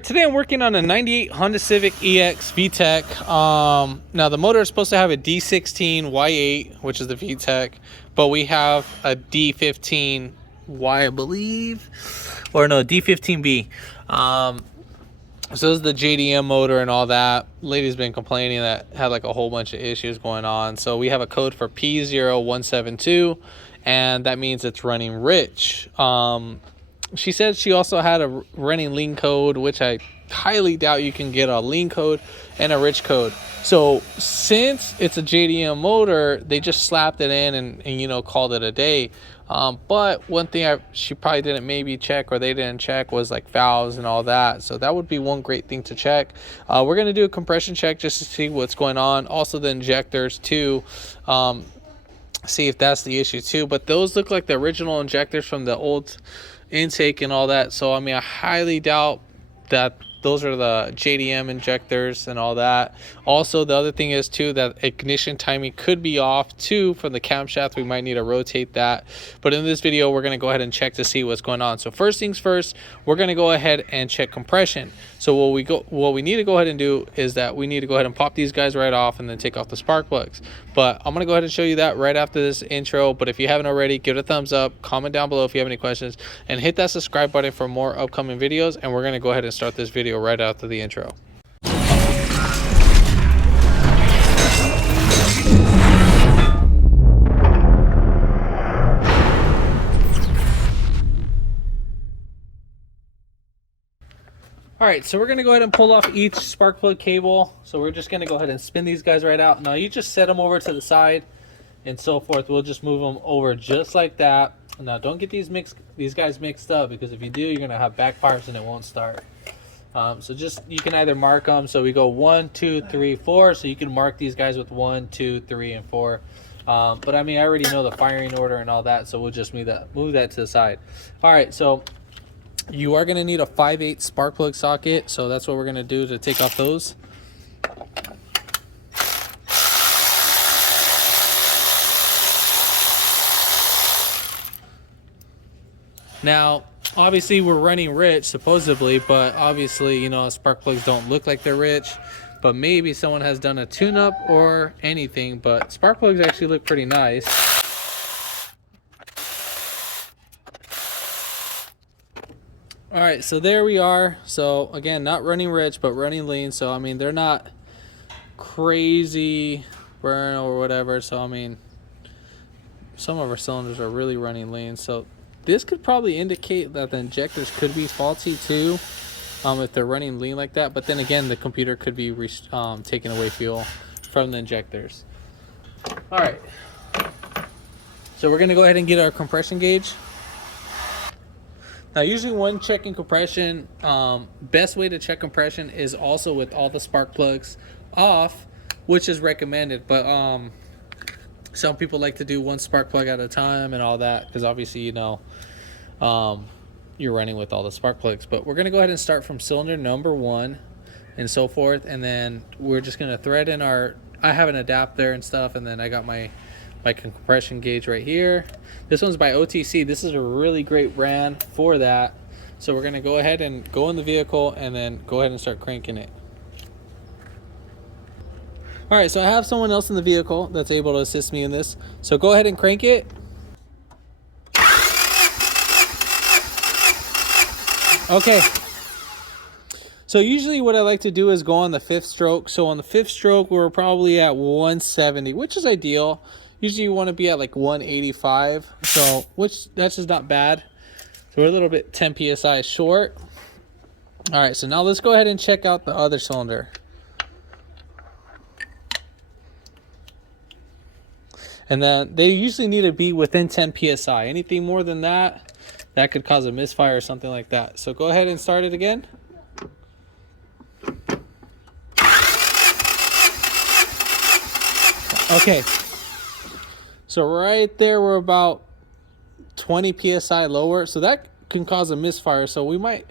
Today I'm working on a 98 Honda Civic EX VTEC. Now the motor is supposed to have a D16 Y8, which is the VTEC, but we have a D15Y, I believe, or no, D15B. So this is the JDM motor and all that. Lady's been complaining that had like a whole bunch of issues going on. So we have a code for p0172, and that means it's running rich. She said she also had a running lean code, which I highly doubt you can get a lean code and a rich code. So since it's a JDM motor, they just slapped it in and called it a day. But one thing she probably didn't maybe check, or they didn't check, was like valves and all that. So that would be one great thing to check. We're going to do a compression check just to see what's going on. Also the injectors too. See if that's the issue too. But those look like the original injectors from the old intake and all that. So I mean, I highly doubt that those are the JDM injectors and all that. Also, the other thing is too that ignition timing could be off too from the camshaft. We might need to rotate that. But in this video, we're going to go ahead and check to see what's going on. So first things first, we're going to go ahead and check compression. So what we need to go ahead and do is that we need to go ahead and pop these guys right off and then take off the spark plugs. But I'm going to go ahead and show you that right after this intro. But if you haven't already, give it a thumbs up, comment down below if you have any questions, and hit that subscribe button for more upcoming videos. And we're going to go ahead and start this video right after the intro. All right, so we're gonna go ahead and pull off each spark plug cable. So we're just gonna go ahead and spin these guys right out. Now you just set them over to the side and so forth. We'll just move them over just like that. Now don't get these guys mixed up, because if you do, you're gonna have backfires and it won't start. So just, you can either mark them. So we go 1, 2, 3, 4. So you can mark these guys with 1, 2, 3, and 4. But I mean, I already know the firing order and all that, so we'll just move that to the side. All right, so you are going to need a 5/8 spark plug socket, so that's what we're going to do to take off those. Now, obviously we're running rich supposedly, but obviously, spark plugs don't look like they're rich, but maybe someone has done a tune-up or anything. But spark plugs actually look pretty nice. All right, so there we are. So again, not running rich, but running lean. So I mean, they're not crazy burn or whatever. So I mean, some of our cylinders are really running lean. So this could probably indicate that the injectors could be faulty too, if they're running lean like that. But then again, the computer could be taking away fuel from the injectors. All right, so we're gonna go ahead and get our compression gauge. Now, usually when checking compression, best way to check compression is also with all the spark plugs off, which is recommended. But some people like to do one spark plug at a time and all that, because obviously you're running with all the spark plugs. But we're going to go ahead and start from cylinder number 1 and so forth, and then we're just going to thread in I have an adapter and stuff, and then I got my compression gauge right here. This one's by OTC. This is a really great brand for that. So we're going to go ahead and go in the vehicle and then go ahead and start cranking it. All right, so I have someone else in the vehicle that's able to assist me in this. So go ahead and crank it. Okay. So usually what I like to do is go on the 5th stroke. So on the 5th stroke, we're probably at 170, which is ideal. Usually you want to be at like 185, so that's just not bad. So we're a little bit 10 psi short. All right, so now let's go ahead and check out the other cylinder. And then they usually need to be within 10 psi. Anything more than that could cause a misfire or something like that. So go ahead and start it again. Okay. So right there, we're about 20 psi lower. So that can cause a misfire. So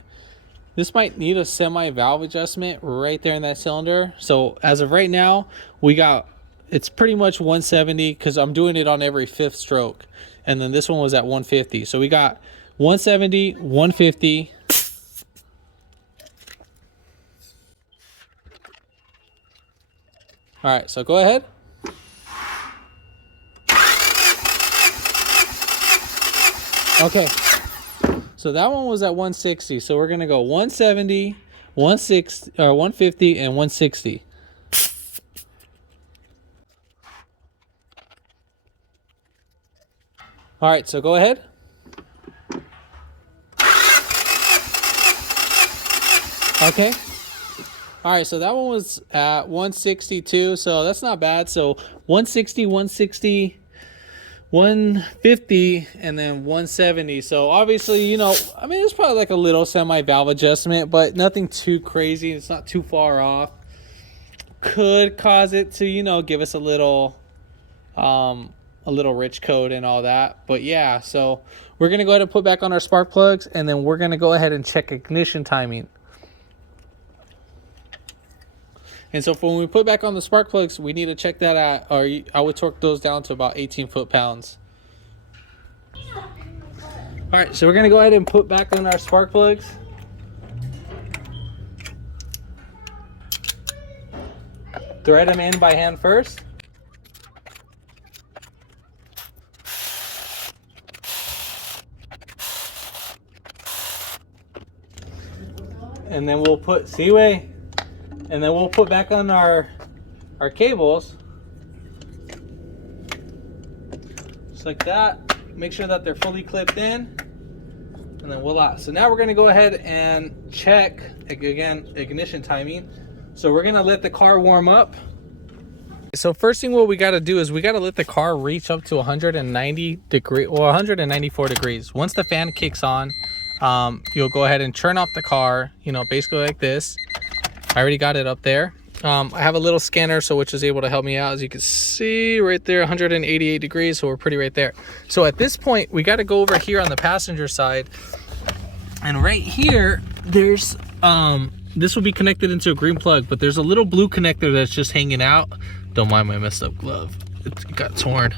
this might need a semi valve adjustment right there in that cylinder. So as of right now, it's pretty much 170, because I'm doing it on every 5th stroke. And then this one was at 150. So we got 170, 150, All right, so go ahead. Okay, so that one was at 160. So we're gonna go 170, 160, or 150, and 160. All right, so go ahead. Okay. All right, so that one was at 162, so that's not bad. So 160, 160, 150, and then 170. So obviously, you know, I mean, it's probably like a little semi-valve adjustment, but nothing too crazy. It's not too far off. Could cause it to, you know, give us a little rich coat and all that. But yeah, so we're going to go ahead and put back on our spark plugs, and then we're going to go ahead and check ignition timing. And so for when we put back on the spark plugs, we need to check that at, or I would torque those down to about 18 foot-pounds. All right, so we're going to go ahead and put back on our spark plugs. Thread them in by hand first. And then we'll put Seaway. And then we'll put back on our cables. Just like that. Make sure that they're fully clipped in. And then voila. So now we're going to go ahead and check, again, ignition timing. So we're going to let the car warm up. So first thing what we got to do is we got to let the car reach up to 190 degree or 194 degrees. Once the fan kicks on, you'll go ahead and turn off the car, you know, basically like this. I already got it up there. I have a little scanner, so which is able to help me out. As you can see right there, 188 degrees, so we're pretty right there. So at this point, we got to go over here on the passenger side. And right here, there's, this will be connected into a green plug, but there's a little blue connector that's just hanging out. Don't mind my messed up glove. It got torn.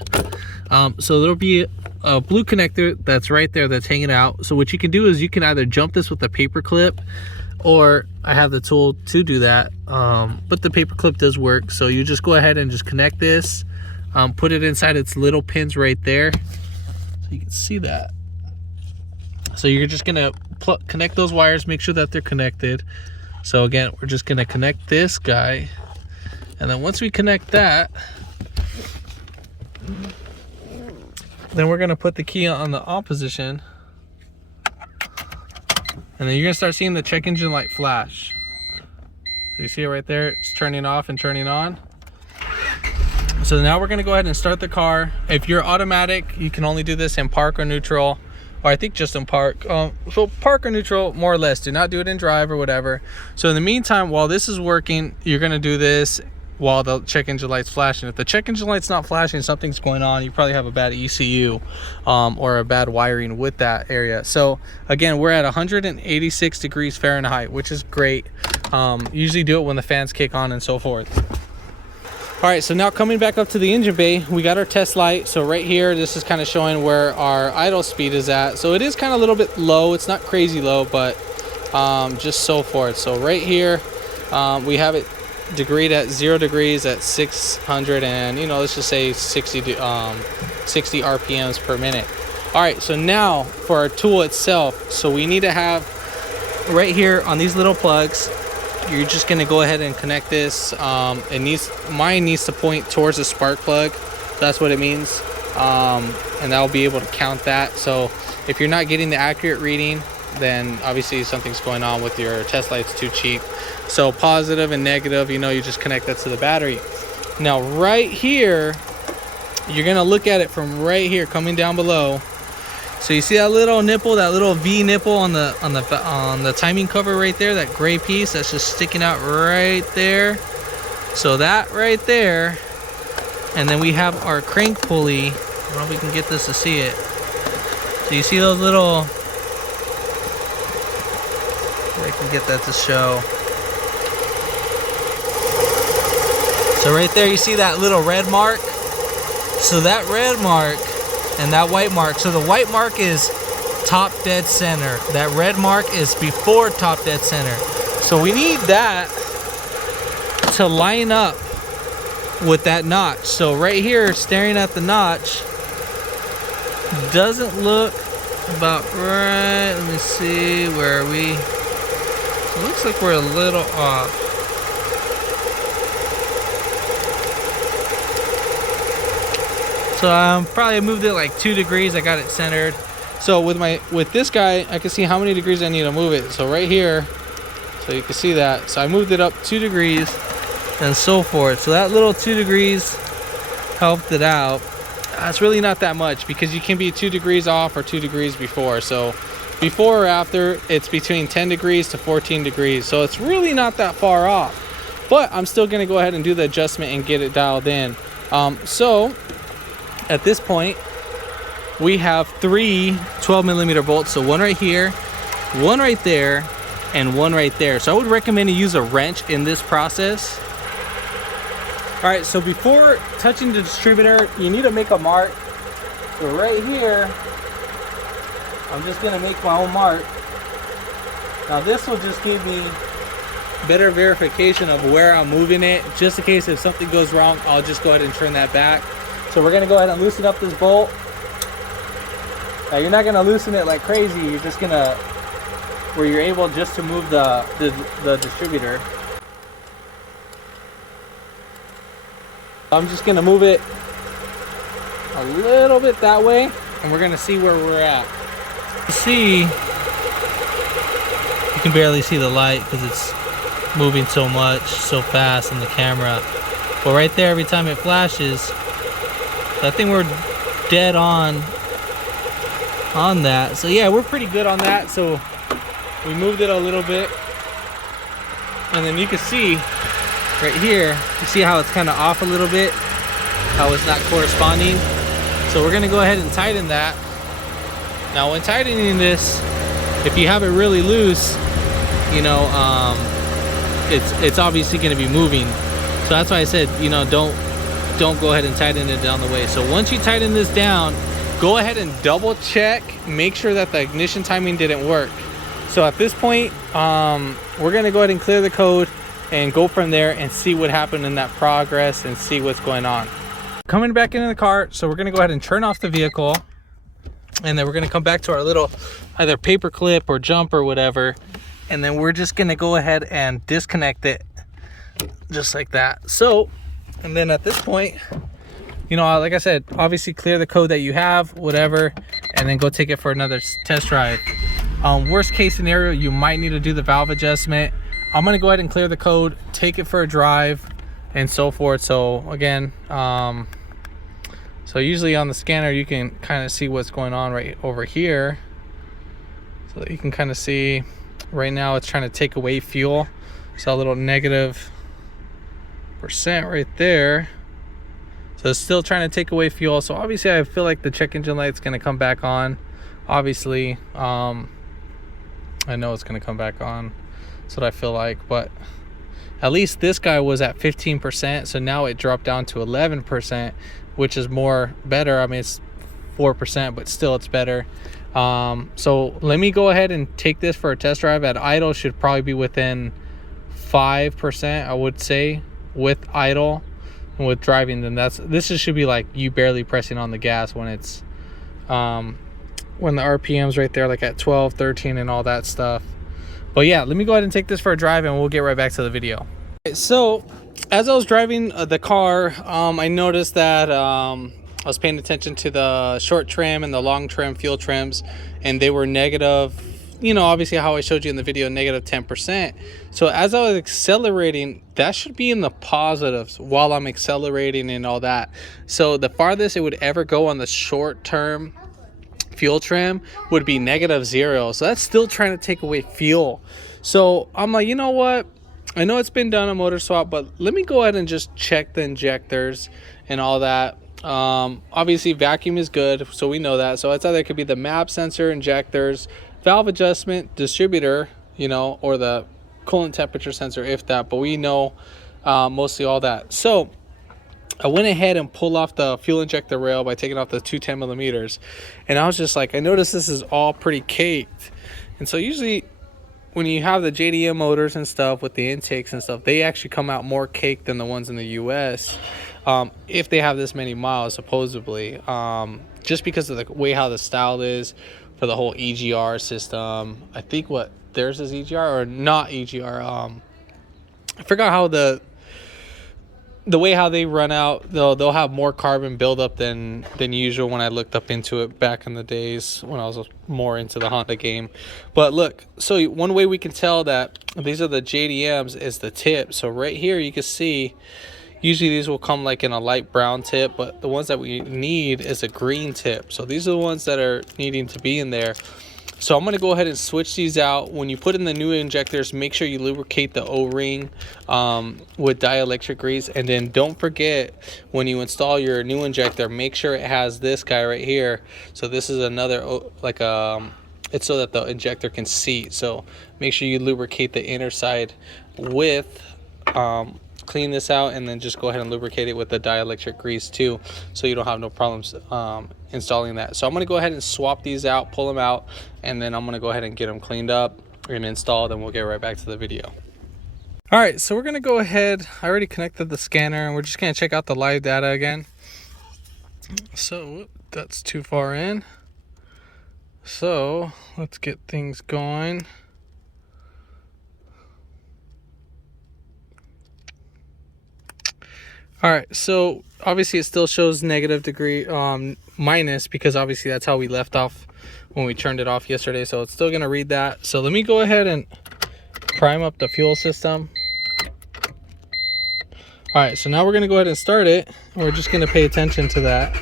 So there'll be a blue connector that's right there that's hanging out. So what you can do is you can either jump this with a paper clip, or I have the tool to do that, but the paper clip does work. So you just go ahead and just connect this, put it inside its little pins right there, so you can see that. So you're just gonna connect those wires, make sure that they're connected. So again, we're just gonna connect this guy, and then once we connect that, then we're gonna put the key on the on position. And then you're gonna start seeing the check engine light flash. So you see it right there, it's turning off and turning on. So now we're gonna go ahead and start the car. If you're automatic, you can only do this in park or neutral, or I think just in park. So park or neutral, more or less. Do not do it in drive or whatever. So in the meantime, while this is working, you're gonna do this while the check engine light's flashing. If the check engine light's not flashing, something's going on. You probably have a bad ECU or a bad wiring with that area. So again, we're at 186 degrees Fahrenheit, which is great. Usually do it when the fans kick on and so forth. All right, so now coming back up to the engine bay, we got our test light. So right here, this is kind of showing where our idle speed is at. So it is kind of a little bit low. It's not crazy low, but just so forth. So right here, we have it degreed at 0 degrees at 600 and, you know, let's just say 60 RPMs per minute. All right, so now for our tool itself, so we need to have right here on these little plugs, you're just going to go ahead and connect this. Mine needs to point towards the spark plug. That's what it means. And that'll be able to count that. So if you're not getting the accurate reading, then obviously something's going on with your test light's too cheap. So positive and negative, you know, you just connect that to the battery. Now right here, you're gonna look at it from right here coming down below. So you see that little nipple, that little V nipple on the timing cover right there, that gray piece that's just sticking out right there. So that right there, and then we have our crank pulley. I don't know if we can get this to see it. So you see those little, I can get that to show. So right there you see that little red mark. So that red mark and that white mark. So the white mark is top dead center. That red mark is before top dead center. So we need that to line up with that notch. So right here, staring at the notch, doesn't look about right. Let me see, where are we? So it looks like we're a little off. So probably moved it like 2 degrees. I got it centered. So with this guy, I can see how many degrees I need to move it. So right here, so you can see that. So I moved it up 2 degrees and so forth. So that little 2 degrees helped it out. It's really not that much because you can be 2 degrees off or 2 degrees before. So before or after, it's between 10 degrees to 14 degrees. So it's really not that far off. But I'm still gonna go ahead and do the adjustment and get it dialed in. So at this point, we have 3 12mm bolts. So one right here, one right there, and one right there. So I would recommend to use a wrench in this process. All right, so before touching the distributor, you need to make a mark. So right here, I'm just gonna make my own mark. Now this will just give me better verification of where I'm moving it. Just in case if something goes wrong, I'll just go ahead and turn that back. So we're gonna go ahead and loosen up this bolt. Now you're not gonna loosen it like crazy. You're just gonna, where you're able just to move the distributor. I'm just gonna move it a little bit that way, and we're gonna see where we're at. See, you can barely see the light because it's moving so much, so fast in the camera. But right there, every time it flashes, I think we're dead on that. So yeah, we're pretty good on that. So we moved it a little bit, and then you can see right here, you see how it's kind of off a little bit, how it's not corresponding. So we're gonna go ahead and tighten that. Now when tightening this, if you have it really loose, you know, it's obviously gonna be moving. So that's why I said, you know, don't go ahead and tighten it down the way. So once you tighten this down, go ahead and double check, make sure that the ignition timing didn't work. So at this point, we're gonna go ahead and clear the code and go from there and see what happened in that progress and see what's going on. Coming back into the car, so we're gonna go ahead and turn off the vehicle, and then we're gonna come back to our little either paper clip or jump or whatever, and then we're just gonna go ahead and disconnect it just like that. So, and then at this point, you know, like I said, obviously clear the code that you have, whatever, and then go take it for another test drive. Worst case scenario, you might need to do the valve adjustment. I'm gonna go ahead and clear the code, take it for a drive, and so forth. So again, so usually on the scanner, you can kind of see what's going on right over here. So that you can kind of see right now it's trying to take away fuel. So a little negative % right there. So it's still trying to take away fuel. So obviously I feel like the check engine light's gonna come back on. Obviously, I know it's gonna come back on. That's what I feel like, but at least this guy was at 15%. So now it dropped down to 11%, which is more better. I mean, it's 4%, but still it's better. So let me go ahead and take this for a test drive. At idle should probably be within 5%, I would say, with idle. And with driving, then this should be like you barely pressing on the gas when it's when the RPM's right there, like at 12, 13 and all that stuff. But yeah, let me go ahead and take this for a drive and we'll get right back to the video. So as I was driving the car, I noticed that I was paying attention to the short trim and the long trim fuel trims, and they were negative, you know, obviously how I showed you in the video, negative 10%. So as I was accelerating, that should be in the positives while I'm accelerating and all that. So the farthest it would ever go on the short term fuel trim would be -0. So that's still trying to take away fuel. So I'm like, you know what? I know it's been done a motor swap, but let me go ahead and just check the injectors and all that. Obviously vacuum is good, so we know that. So it's either it could be the map sensor, injectors, valve adjustment, distributor, you know, or the coolant temperature sensor, if that, but we know mostly all that. So I went ahead and pulled off the fuel injector rail by taking off the 2 10mm, and I was just like, I noticed this is all pretty caked. And so usually when you have the JDM motors and stuff with the intakes and stuff, they actually come out more caked than the ones in the US. if they have this many miles supposedly, just because of the way how the style is for the whole EGR system. I think what theirs is EGR or not EGR. I forgot how the way how they run out. They'll have more carbon buildup than usual when I looked up into it back in the days when I was more into the Honda game. But look, so one way we can tell that these are the JDMs is the tip. So right here you can see usually these will come like in a light brown tip, but the ones that we need is a green tip. So these are the ones that are needing to be in there. So I'm going to go ahead and switch these out. When you put in the new injectors, make sure you lubricate the O-ring with dielectric grease. And then don't forget, when you install your new injector, make sure it has this guy right here. So this is another, like it's so that the injector can seat. So make sure you lubricate the inner side with clean this out, and then just go ahead and lubricate it with the dielectric grease too, so you don't have no problems installing that. So I'm going to go ahead and swap these out, pull them out, and then I'm going to go ahead and get them cleaned up and installed, and we'll get right back to the video. All right, so we're going to go ahead. I already connected the scanner, and we're just going to check out the live data again. So that's too far in, so let's get things going. All right, so obviously it still shows negative degree minus, because obviously that's how we left off when we turned it off yesterday. So it's still gonna read that. So let me go ahead and prime up the fuel system. All right, so now we're gonna go ahead and start it. We're just gonna pay attention to that.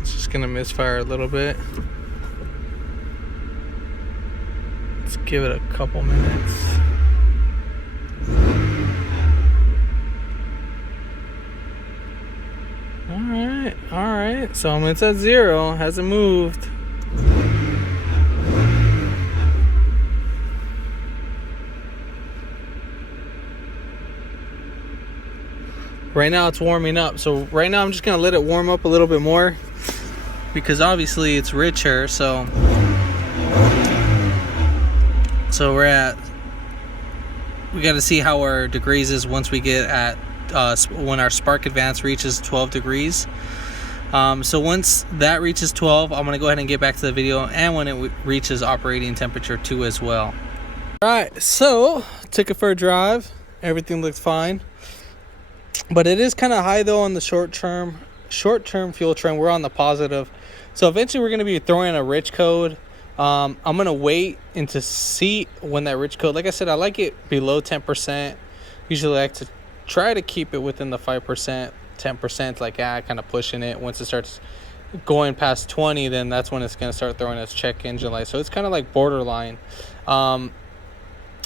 It's just gonna misfire a little bit. Let's give it a couple minutes. All right. So it's at 0, hasn't moved. Right now it's warming up. So right now I'm just gonna let it warm up a little bit more, because obviously it's richer. So we got to see how our degrees is once we get at when our spark advance reaches 12 degrees. So once that reaches 12, I'm gonna go ahead and get back to the video, and when it reaches operating temperature 2 as well. All right, so took it for a drive. Everything looks fine, but it is kind of high though on the short-term fuel trend. We're on the positive, so eventually we're gonna be throwing a rich code. I'm gonna wait and to see when that rich code, like I said, I like it below 10%. Usually I like to try to keep it within the 5%, 10%, like kind of pushing it. Once it starts going past 20, then that's when it's gonna start throwing its check engine light. So it's kind of like borderline.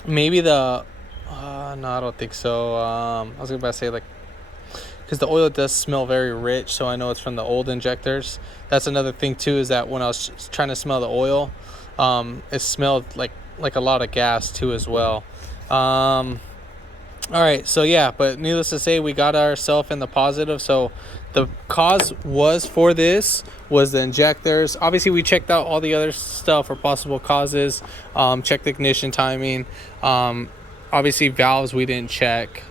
Maybe the no, I don't think so. I was about to say, like, because the oil does smell very rich, so I know it's from the old injectors. That's another thing too, is that when I was trying to smell the oil, it smelled like a lot of gas too as well. All right, so yeah, but needless to say, we got ourselves in the positive. So the cause for this was the injectors. Obviously we checked out all the other stuff for possible causes, checked the ignition timing, obviously valves we didn't check.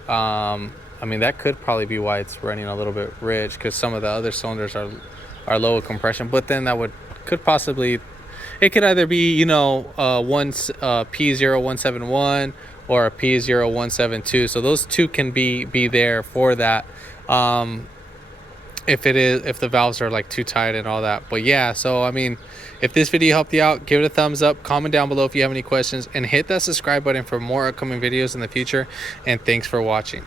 I mean, that could probably be why it's running a little bit rich, because some of the other cylinders are low compression. But then that could possibly, it could either be, you know, p0171 or a p0172. So those two can be there for that. If the valves are like too tight and all that. But yeah, so I mean, if this video helped you out, give it a thumbs up, comment down below if you have any questions, and hit that subscribe button for more upcoming videos in the future. And thanks for watching.